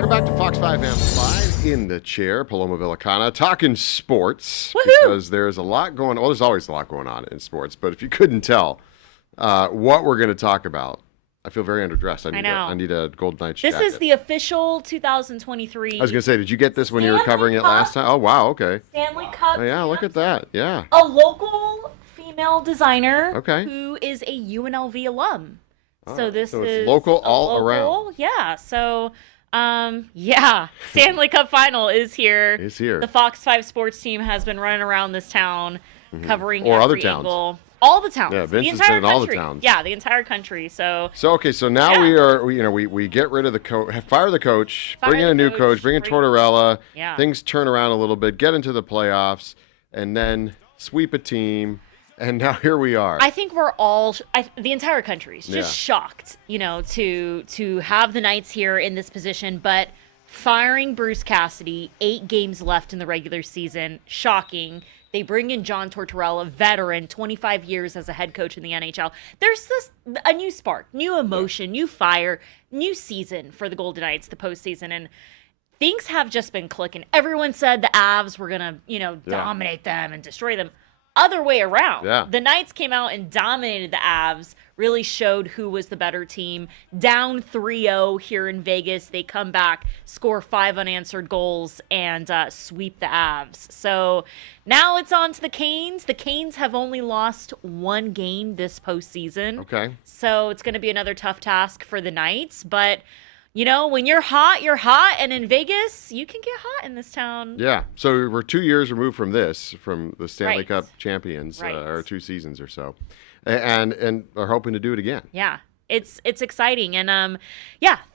Welcome back to Fox 5 Amplified. In the chair, Paloma Villicana, talking sports. Woohoo! Because there's a lot going on. Well, there's always a lot going on in sports. But if you couldn't tell what we're going to talk about, I feel very underdressed. I need a Golden Knights jacket. This is the official 2023. I was going to say, did you get this when you were covering it last time? Oh, wow, okay. Stanley Cup. Oh, yeah, look at that. Yeah. A local female designer who is a UNLV alum. So this so it's is local all around. Yeah. So, Stanley Cup Final is here. It's here. The Fox 5 sports team has been running around this town, covering or every other towns. Angle. All the towns. Yeah, Vince the has entire been in all the country. towns. Yeah, the entire country. So now we get rid of the coach, fire the coach, bring in a new coach, bring in Tortorella. Yeah. Things turn around a little bit, get into the playoffs, and then sweep a team. And now here we are. I think we're all, the entire country is just shocked, to have the Knights here in this position. But firing Bruce Cassidy, 8 games left in the regular season, shocking. They bring in John Tortorella, veteran, 25 years as a head coach in the NHL. There's a new spark, new emotion, new fire, new season for the Golden Knights, the postseason. And things have just been clicking. Everyone said the Avs were going to, dominate them and destroy them. Other way around. Yeah. The Knights came out and dominated the Avs, really showed who was the better team. Down 3-0 here in Vegas. They come back, score 5 unanswered goals, and sweep the Avs. So now it's on to the Canes. The Canes have only lost 1 game this postseason. Okay. So it's going to be another tough task for the Knights. But when you're hot, you're hot. And in Vegas, you can get hot in this town. Yeah. So we're 2 years removed from the Stanley Cup champions, or 2 seasons or so. And are hoping to do it again. Yeah. It's exciting. And,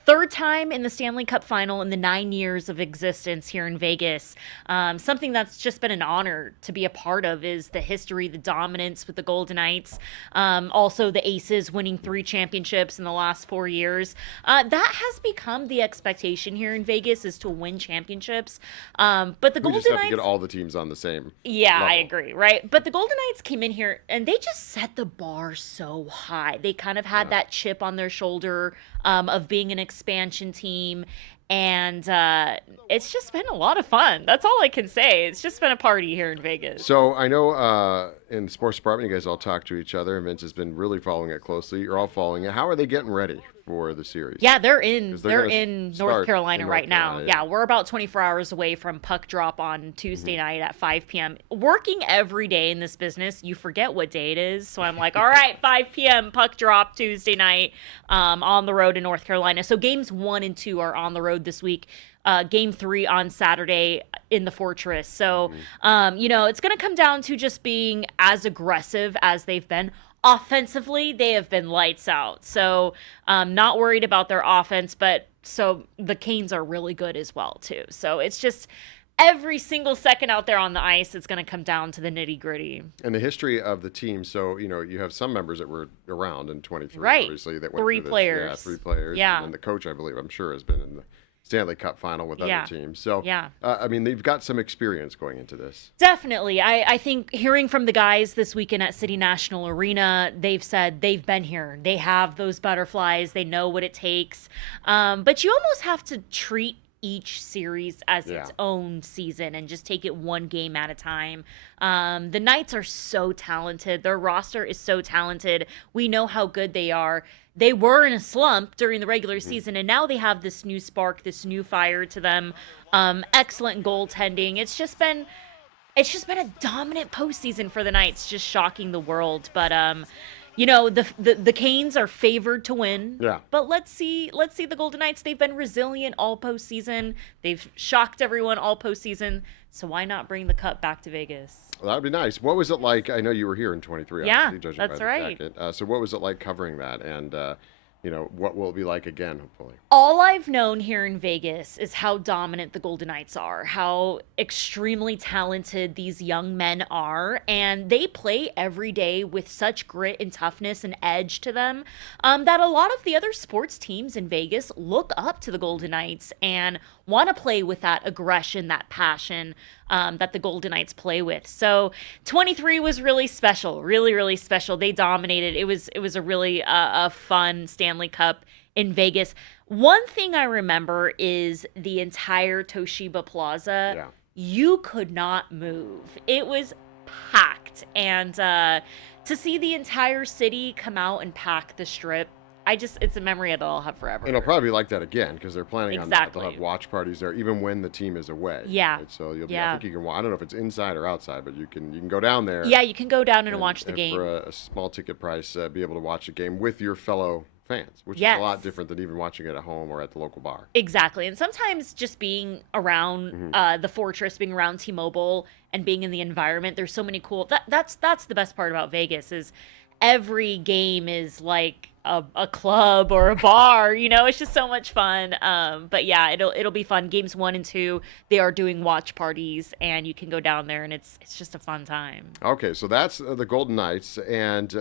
third time in the Stanley Cup Final in the 9 years of existence here in Vegas. Something that's just been an honor to be a part of is the history, the dominance with the Golden Knights. Also, the Aces winning 3 championships in the last 4 years. That has become the expectation here in Vegas, is to win championships. But the Golden Knights... We just have Knights, to get all the teams on the same Yeah, level. I agree, right? But the Golden Knights came in here, and they just set the bar so high. They kind of had that chip on their shoulder of being an expansion team, and it's just been a lot of fun. That's all I can say. It's just been a party here in Vegas. So I know in the sports department, you guys all talk to each other, and Vince has been really following it closely. You're all following it. How are they getting ready for the series? Yeah, they're in North Carolina right now. Yeah, we're about 24 hours away from puck drop on Tuesday night at 5 p.m. Working every day in this business, you forget what day it is. So I'm like, all right, 5 p.m. puck drop Tuesday night on the road in North Carolina. So games 1 and 2 are on the road this week. Game 3 on Saturday in the Fortress. So, it's going to come down to just being as aggressive as they've been. Offensively, they have been lights out. So, not worried about their offense, but so the Canes are really good as well, too. So, it's just every single second out there on the ice, it's going to come down to the nitty gritty. And the history of the team. So, you have some members that were around in 23, right. Obviously, that went 3 through players. Yeah, 3 players. Yeah. And the coach, I believe, I'm sure, has been in the Stanley Cup Final with other teams. So, they've got some experience going into this. Definitely. I think hearing from the guys this weekend at City National Arena, they've said they've been here. They have those butterflies. They know what it takes. But you almost have to treat each series as its own season and just take it one game at a time. The Knights are so talented. Their roster is so talented. We know how good they are. They were in a slump during the regular season, and now they have this new spark, this new fire to them. Excellent goaltending. It's just been a dominant postseason for the Knights, just shocking the world. But the Canes are favored to win. Yeah. But let's see the Golden Knights. They've been resilient all postseason. They've shocked everyone all postseason. So why not bring the cup back to Vegas? Well, that'd be nice. What was it like? I know you were here in 23. Yeah, judging that's by the right. Jacket. So what was it like covering that? And what will it be like again, hopefully? All I've known here in Vegas is how dominant the Golden Knights are, how extremely talented these young men are, and they play every day with such grit and toughness and edge to them that a lot of the other sports teams in Vegas look up to the Golden Knights and want to play with that aggression, that passion that the Golden Knights play with. So 23 was really special, really, really special. They dominated. It was a really fun Stanley Cup in Vegas. One thing I remember is the entire Toshiba Plaza. Yeah. You could not move. It was packed. And to see the entire city come out and pack the Strip, it's a memory that I'll have forever. And it'll probably be like that again because they're planning on that. Exactly. They'll have watch parties there even when the team is away. Yeah. Right? So you'll be, I think you can. I don't know if it's inside or outside, but you can go down there. Yeah, you can go down and watch the game for a small ticket price. Be able to watch a game with your fellow fans, which is a lot different than even watching it at home or at the local bar. Exactly. And sometimes just being around the Fortress, being around T-Mobile, and being in the environment, there's so many cool. That's the best part about Vegas is every game is like a club or a bar, it's just so much fun. But yeah, it'll be fun. Games 1 and 2, they are doing watch parties, and you can go down there, and it's just a fun time. Okay, so that's the Golden Knights, and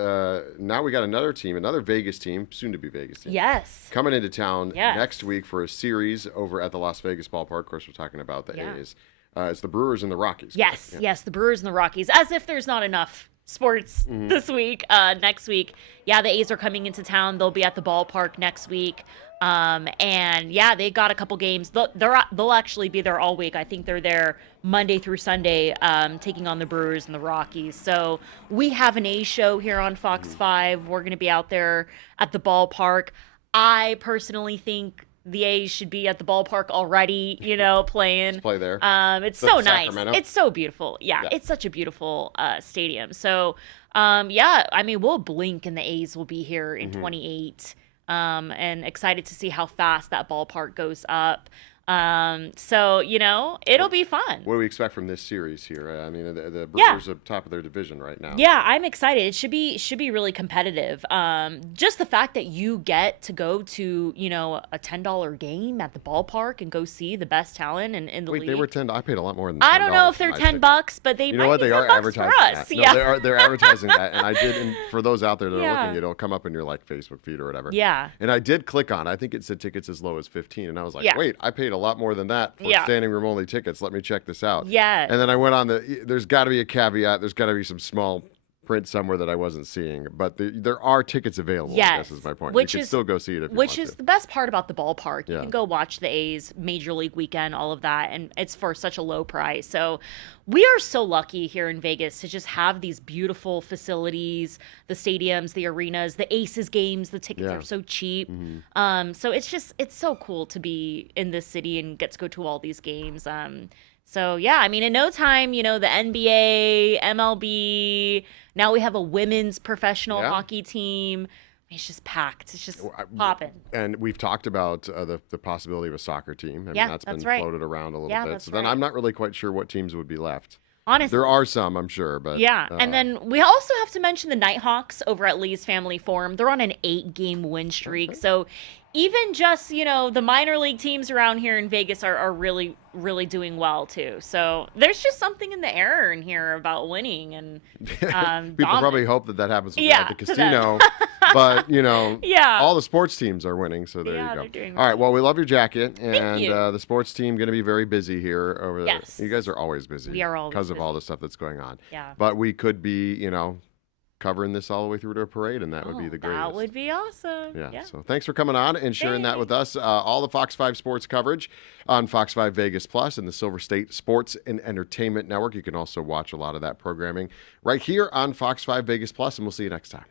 now we got another Vegas team, soon to be Vegas team. Yes. Coming into town next week for a series over at the Las Vegas ballpark. Of course, we're talking about the A's. It's the Brewers and the Rockies. Yes, the Brewers and the Rockies. As if there's not enough sports this week. Next week, the A's are coming into town. They'll be at the ballpark next week. And they got a couple games. They'll actually be there all week. I think they're there Monday through Sunday, taking on the Brewers and the Rockies. So we have an A's show here on Fox 5. We're going to be out there at the ballpark. I personally think the A's should be at the ballpark already, playing. Let's play there. It's so nice. Sacramento. It's so beautiful. Yeah, it's such a beautiful stadium. So, we'll blink and the A's will be here in 28. And excited to see how fast that ballpark goes up. So, it'll be fun. What do we expect from this series here? I mean, the Brewers are top of their division right now. Yeah, I'm excited. It should be really competitive. Just the fact that you get to go to, a $10 game at the ballpark and go see the best talent in the league. Wait, they were $10. I paid a lot more than $10. I don't know if they're $10, but they might be they are advertising for us. that. Yeah. No, they're advertising that, and I did. And for those out there that are looking, it'll come up in your Facebook feed or whatever. Yeah. And I did click on. I think it said tickets as low as 15, and I was like, wait, I paid a lot more than that for standing room only tickets. Let me check this out. Yeah. And then I went on there's got to be a caveat. There's got to be some small print somewhere that I wasn't seeing, but there are tickets available. Yes, I guess is my point. You can still go see it if you want to. Which is the best part about the ballpark. You can go watch the A's Major League Weekend, all of that, and it's for such a low price. So we are so lucky here in Vegas to just have these beautiful facilities, the stadiums, the arenas, the Aces games. The tickets are so cheap. So it's so cool to be in this city and get to go to all these games. So, in no time, the NBA, MLB, now we have a women's professional hockey team. It's just packed. It's just popping. And we've talked about the possibility of a soccer team. That's been floated around a little bit. So then I'm not really quite sure what teams would be left. Honestly. There are some, I'm sure. But and then we also have to mention the Nighthawks over at Lee's Family Forum. They're on an 8-game win streak. Okay. So even just, the minor league teams around here in Vegas are really, really doing well, too. So there's just something in the air in here about winning. And people probably hope that happens at the casino. But, all the sports teams are winning. So there you go. They're doing all right. Well, we love your jacket. And Thank you. The sports team going to be very busy here. Yes. You guys are always busy. We are always because of all the stuff that's going on. Yeah. But we could be, covering this all the way through to a parade, and that would be the greatest. That would be awesome. Yeah. So thanks for coming on and sharing that with us. All the Fox 5 sports coverage on Fox 5 Vegas Plus and the Silver State Sports and Entertainment Network. You can also watch a lot of that programming right here on Fox 5 Vegas Plus, and we'll see you next time.